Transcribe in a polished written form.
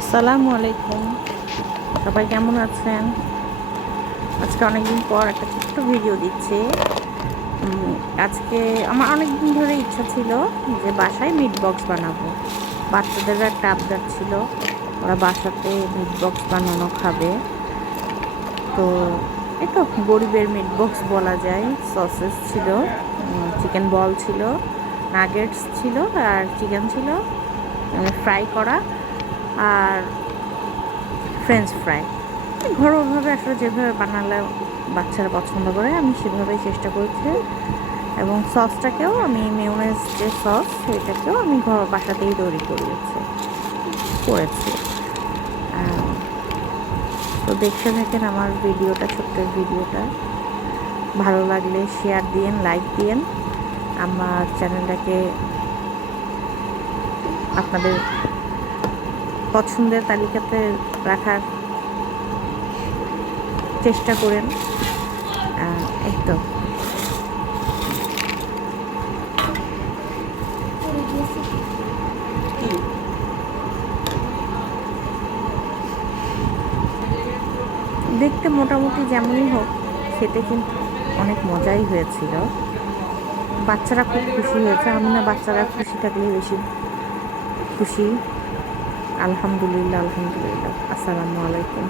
আসসালামু আলাইকুম। সবাই কেমন আছেন? আজকে অনেকদিন পর একটা ছোট্ট ভিডিও দিচ্ছি। উম, আজকে আমার অনেকদিন ধরে ইচ্ছা ছিল যে বাসায় মিট বক্স বানাবো। বাচ্চাদেরও একটা আবদার ছিল, ওরা বাসাতে মিট বক্স বানানো খাবে। তো এই তো গরিবের মিট বক্স বলা যায়। সসেস ছিল, চিকেন বল ছিল, নাগেটস ছিল, আর চিকেন ছিল ফ্রাই করা, আর ফ্রেঞ্চ ফ্রাই। ঘরোয়াভাবে আসলে যেভাবে বানালে বাচ্চারা পছন্দ করে আমি সেভাবেই চেষ্টা করেছি। এবং সসটাকেও আমি মেয়োনেজ যে সস সেটাকেও আমি বাসাতেই তৈরি করেছি। আহ, তো দেখতে থাকেন আমার ভিডিওটা, ছোট্ট ভিডিওটা। ভালো লাগলে শেয়ার দিয়েন, লাইক দিয়েন। আমার চ্যানেলটাকে আপনাদের পছন্দের তালিকাতে রাখার চেষ্টা করেন। এই তো দেখতে মোটামুটি যেমনই হোক, খেতে কিন্তু অনেক মজাই হয়েছিল। বাচ্চারা খুব খুশি হয়েছে, আমি না বাচ্চারা খুশি থাকলে বেশি খুশি। আলহামদুলিল্লাহ, আলহামদুলিল্লাহ। আসসালামু আলাইকুম।